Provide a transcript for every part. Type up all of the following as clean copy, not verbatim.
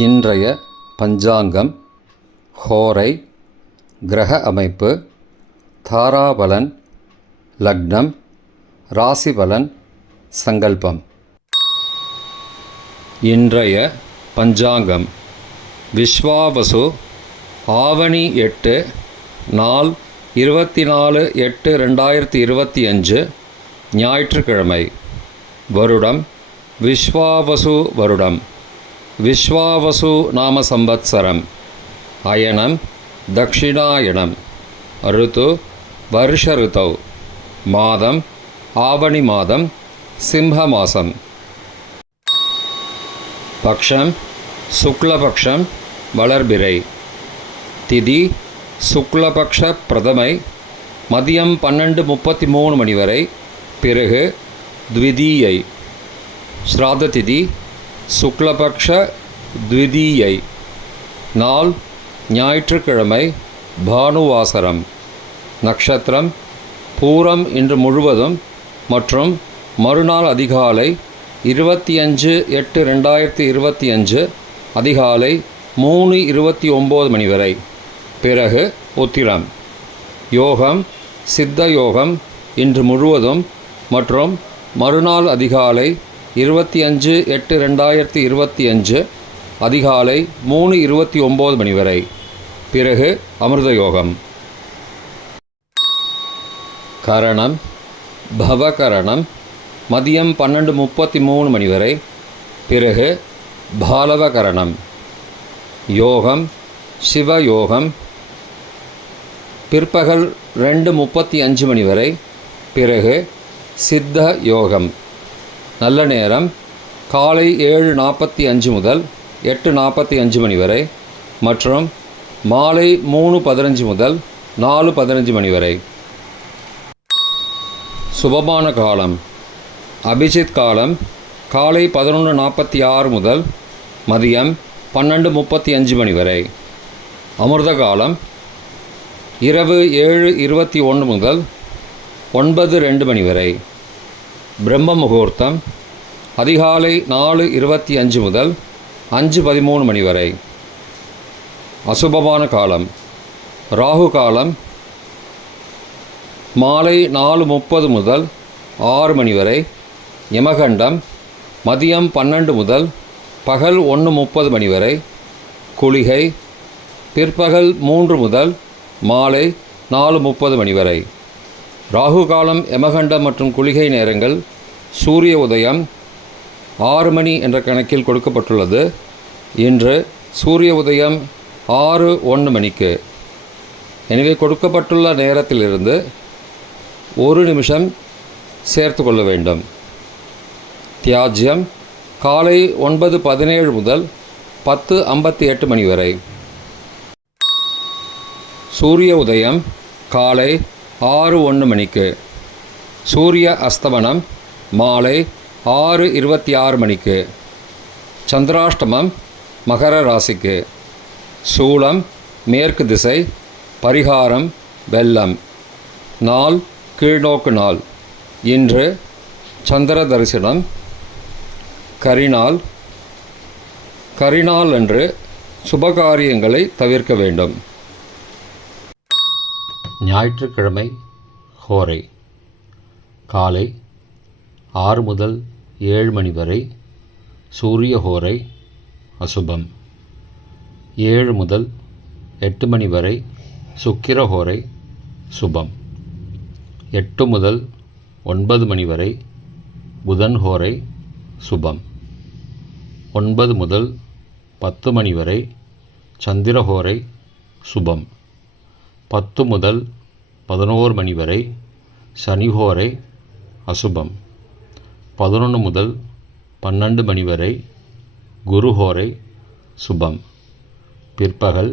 இன்றைய பஞ்சாங்கம், ஹோரை, கிரக அமைப்பு, தாராபலன், லக்னம், ராசிபலன், சங்கல்பம். இன்றைய பஞ்சாங்கம் விஸ்வாவசு, ஆவணி 8, நாள் 24/8/2025, ஞாயிற்றுக்கிழமை. வருடம் விஸ்வாவசு வருடம். விஸ்வாவசு நாம சம்பத்சரம். அயனம் தக்ஷிணாயனம். ருத்து வருஷ ருத்தௌ. மாதம் ஆவணி மாதம், சிம்ம மாசம். பக்ஷம் சுக்லபக்ஷம், வளர்பிறை. திதி சுக்லபக்ஷ பிரதமை, மதியம் 12:33 மணி வரை, பிறகு த்விதீயை. ஸ்ராத்த திதி சுக்லபக்ஷ த்விதீயை. நாள் ஞாயிற்றுக்கிழமை, பானுவாசரம். நட்சத்திரம் பூரம் இன்று முழுவதும் மற்றும் மறுநாள் அதிகாலை 25/8/2025 அதிகாலை 3:29 மணி வரை, பிறகு உத்திரம். யோகம் சித்த யோகம் இன்று முழுவதும் மற்றும் மறுநாள் அதிகாலை 25/8/2025 அதிகாலை 3:29 மணி வரை, பிறகு அமிர்த யோகம். கரணம் பவகரணம், மதியம் 12:33 மணி வரை, பிறகு பாலவகரணம். யோகம் சிவயோகம் பிற்பகல் 2:35 மணி வரை, பிறகு சித்த யோகம். நல்ல நேரம் காலை 7:45 முதல் 8:45 மணி வரை மற்றும் மாலை 3:15 முதல் 4:15 மணி வரை. சுபமான காலம் அபிஜித் காலம் காலை 11:46 முதல் மதியம் 12:35 மணி வரை. அமிர்த காலம் இரவு 7:21 முதல் 9:02 மணி வரை. பிரம்ம முகூர்த்தம் அதிகாலை 4:25 முதல் 5:13 மணி வரை. அசுபமான காலம் ராகு காலம் மாலை 4:30 முதல் 6 மணி வரை. யமகண்டம் மதியம் 12 முதல் பகல் 1:30 மணி வரை. குளிகை பிற்பகல் 3 முதல் மாலை 4:30 மணி வரை. ராகு காலம், யமகண்டம் மற்றும் குளிகை நேரங்கள் சூரிய உதயம் 6 மணி என்ற கணக்கில் கொடுக்கப்பட்டுள்ளது. இன்று சூரிய உதயம் 6:01 மணிக்கு. எனவே கொடுக்கப்பட்டுள்ள நேரத்திலிருந்து 1 நிமிஷம் சேர்த்து கொள்ள வேண்டும். தியாஜ்யம் காலை 9:17 முதல் 10:58 மணி வரை. சூரிய உதயம் காலை 6:01 மணிக்கு. சூரிய அஸ்தமனம் மாலை 6:26 மணிக்கு. சந்திராஷ்டமம் மகர ராசிக்கு. சூலம் மேற்கு திசை. பரிகாரம் வெள்ளம். நாள் கீழ்நோக்கு நாள். இன்று சந்திர தரிசனம். கரிநாள். கரிநாள் அன்று சுபகாரியங்களை தவிர்க்க வேண்டும். ஞாயிற்றுக்கிழமை ஹோரை காலை 6 முதல் 7 மணி வரை சூரிய ஹோரை அசுபம். 7 முதல் 8 மணி வரை சுக்கிர ஹோரை சுபம். 8 முதல் 9 மணி வரை புதன் ஹோரை சுபம். 9 முதல் 10 மணி வரை சந்திர ஹோரை சுபம். 10 முதல் 11 மணி வரை சனிஹோரை அசுபம். 11 முதல் 12 மணி வரை குருஹோரை சுபம். பிற்பகல்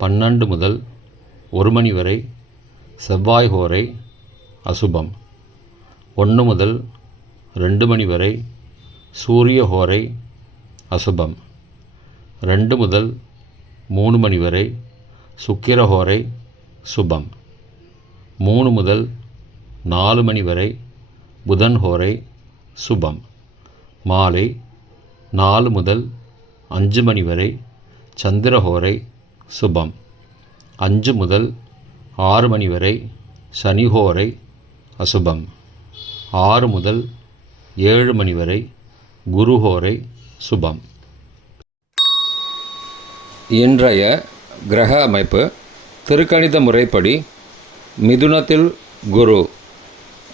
12 முதல் 1 மணி வரை செவ்வாய் ஹோரை அசுபம். 1 முதல் 2 மணி வரை சூரிய ஹோரை அசுபம். 2 முதல் 3 மணி வரை சுக்கிர ஹோரை சுபம். 3 முதல் 4 மணி வரை புதன் ஹோரை சுபம். மாலை 4 முதல் 5 மணி வரை சந்திரஹோரை சுபம். 5 முதல் 6 மணி வரை சனிஹோரை அசுபம். 6 முதல் 7 மணி வரை குருஹோரை சுபம். இன்றைய கிரக அமைப்பு திருக்கணித முறைப்படி மிதுனத்தில் குரு,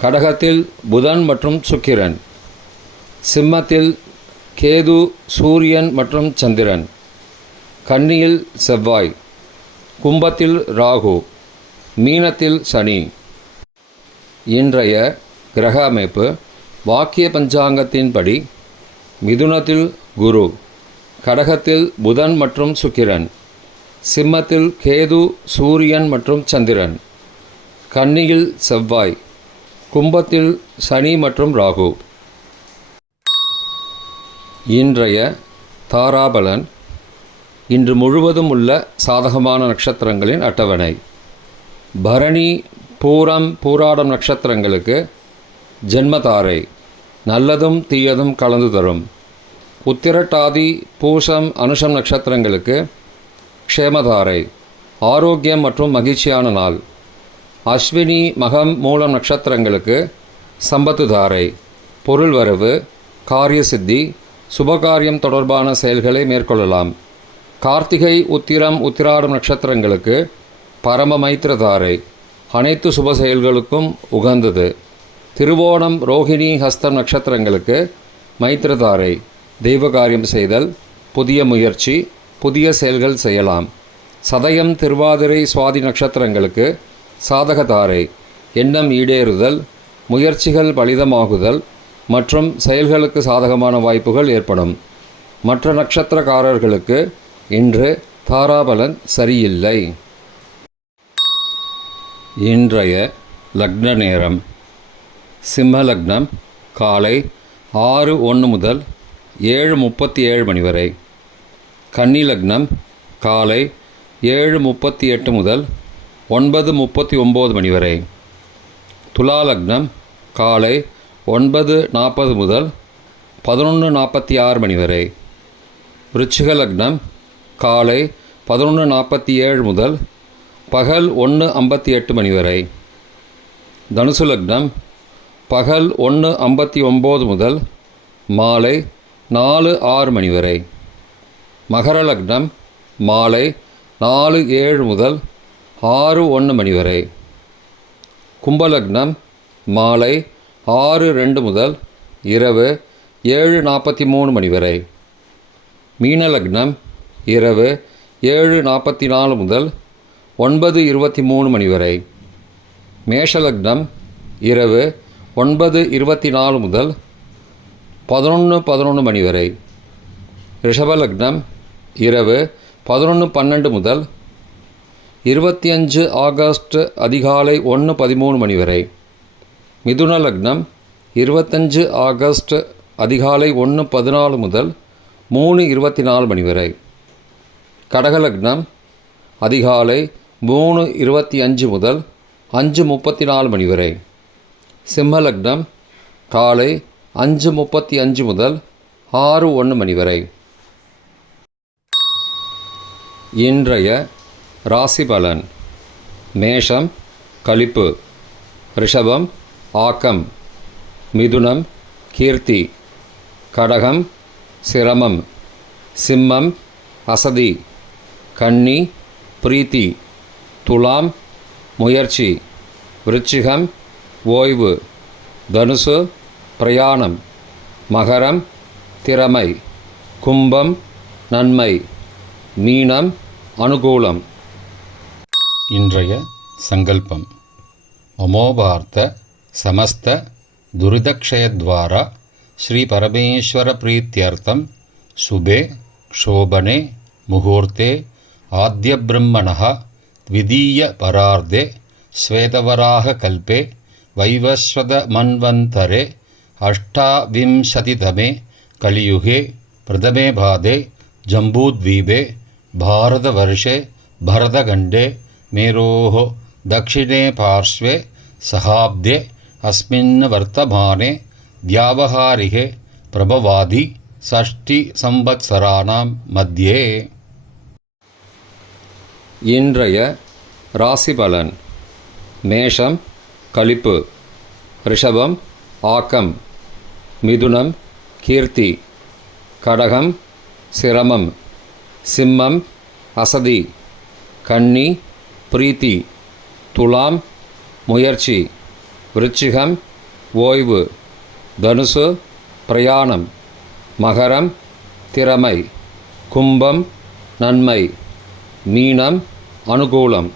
கடகத்தில் புதன் மற்றும் சுக்கிரன், சிம்மத்தில் கேது, சூரியன் மற்றும் சந்திரன், கன்னியில் செவ்வாய், கும்பத்தில் ராகு, மீனத்தில் சனி. இன்றைய கிரக அமைப்பு வாக்கிய பஞ்சாங்கத்தின்படி மிதுனத்தில் குரு, கடகத்தில் புதன் மற்றும் சுக்கிரன், சிம்மத்தில் கேது, சூரியன் மற்றும் சந்திரன், கன்னியில் செவ்வாய், கும்பத்தில் சனி மற்றும் ராகு. இன்றைய தாராபலன். இன்று முழுவதும் உள்ள சாதகமான நட்சத்திரங்களின் அட்டவணை. பரணி, பூரம், பூராடம் நட்சத்திரங்களுக்கு ஜென்மதாரை, நல்லதும் தீயதும் கலந்து தரும். உத்திரட்டாதி, பூசம், அனுஷம் நட்சத்திரங்களுக்கு க்ஷேமதாரை, ஆரோக்கியம் மற்றும் மகிழ்ச்சியான நாள். அஸ்வினி, மகம், மூலம் நட்சத்திரங்களுக்கு சம்பத்து தாரை, பொருள் வரவு, காரிய சித்தி, சுபகாரியம் தொடர்பான செயல்களை மேற்கொள்ளலாம். கார்த்திகை, உத்திரம், உத்திராடம் நட்சத்திரங்களுக்கு பரம மைத்திரதாரை, அனைத்து சுப செயல்களுக்கும் உகந்தது. திருவோணம், ரோகிணி, ஹஸ்தம் நட்சத்திரங்களுக்கு மைத்திரதாரை, தெய்வகாரியம் செய்தல், புதிய முயற்சி, புதிய செயல்கள் செய்யலாம். சதயம், திருவாதிரை, சுவாதி நட்சத்திரங்களுக்கு சாதகதாரை, எண்ணம் ஈடேறுதல், முயற்சிகள் பலிதமாகுதல் மற்றும் செயல்களுக்கு சாதகமான வாய்ப்புகள் ஏற்படும். மற்ற நட்சத்திரக்காரர்களுக்கு இன்று தாராபலன் சரியில்லை. இன்றைய லக்ன நேரம். சிம்ம லக்னம் காலை 6:01 முதல் 7:37 மணி வரை. கன்னி லக்னம் காலை 7:38 முதல் 9:39 மணி வரை. துலா லக்னம் காலை 9:40 முதல் 11:46 மணி வரை. விருச்சிக லக்னம் காலை 11:47 முதல் பகல் 1:58 மணி வரை. தனுசு லக்னம் பகல் 1:59 முதல் மாலை 4:06 மணி வரை. மகர லக்னம் மாலை 4:07 முதல் 6:01 மணி வரை. கும்பலக்னம் மாலை 6:02 முதல் இரவு 7:43 மணி வரை. மீன லக்னம் இரவு 7:44 முதல் 9:23 மணி வரை. மேஷ லக்னம் இரவு 9:24 முதல் 11:11 மணி வரை. ரிஷப லக்னம் இரவு 11:12 முதல் 25 ஆகஸ்ட் அதிகாலை 1:13 மணி வரை. மிதுன லக்னம் 25 ஆகஸ்ட் அதிகாலை 1:14 முதல் 3:24 மணி வரை. கடக லக்னம் அதிகாலை 3:25 முதல் 5:34 மணி வரை. சிம்ம லக்னம் காலை 5:35 முதல் 6:01 மணி வரை. இன்றைய ராசி பலன். மேஷம் களிப்பு, ரிஷபம் ஆக்கம், மிதுனம் கீர்த்தி, கடகம் சிரமம், சிம்மம் அசதி, கன்னி பிரீத்தி, துலாம் முயற்சி, விருச்சிகம் ஓய்வு, தனுசு பிரயாணம், மகரம் திறமை, கும்பம் நன்மை, மீனம் அனுகூலம். இன்றைய சங்கல்பம். அமோபார்த்த சமஸ்த துரிதக்ஷயத்வாரா ஸ்ரீ பரமேஸ்வர பிரீத்யர்த்தம் சுபே க்ஷோபனே முகூர்த்தே ஆத்ய பிரம்மணः த்விதீய பரார்த்தே ஸ்வேதவராக கல்பே வைவஸ்வத மன்வந்தரே அஷ்டாவிம்சதிதமே கலியுகே பிரதமே பாதே ஜம்பூத்வீபே பாரதவர்ஷே பரதகண்டே மேரோः दक्षिणे पार्श्वे सहाब्दे अस्मिन् वर्तमाने व्यावहारिके प्रभवादि षष्टिसंवत्सराणां मध्ये। இன்றைய ராசிபலன். மேஷம் கலிப்பு, ரிஷபம் ஆக்கம், மிதுனம் கீர்த்தி, கடகம் சிரமம், சிம்மம் அசதி, கன்னி பிரீத்தி, துலாம் முயற்சி, விருச்சிகம் ஓய்வு, தனுசு பிரயாணம், மகரம் திறமை, கும்பம் நன்மை, மீனம் அனுகூலம்.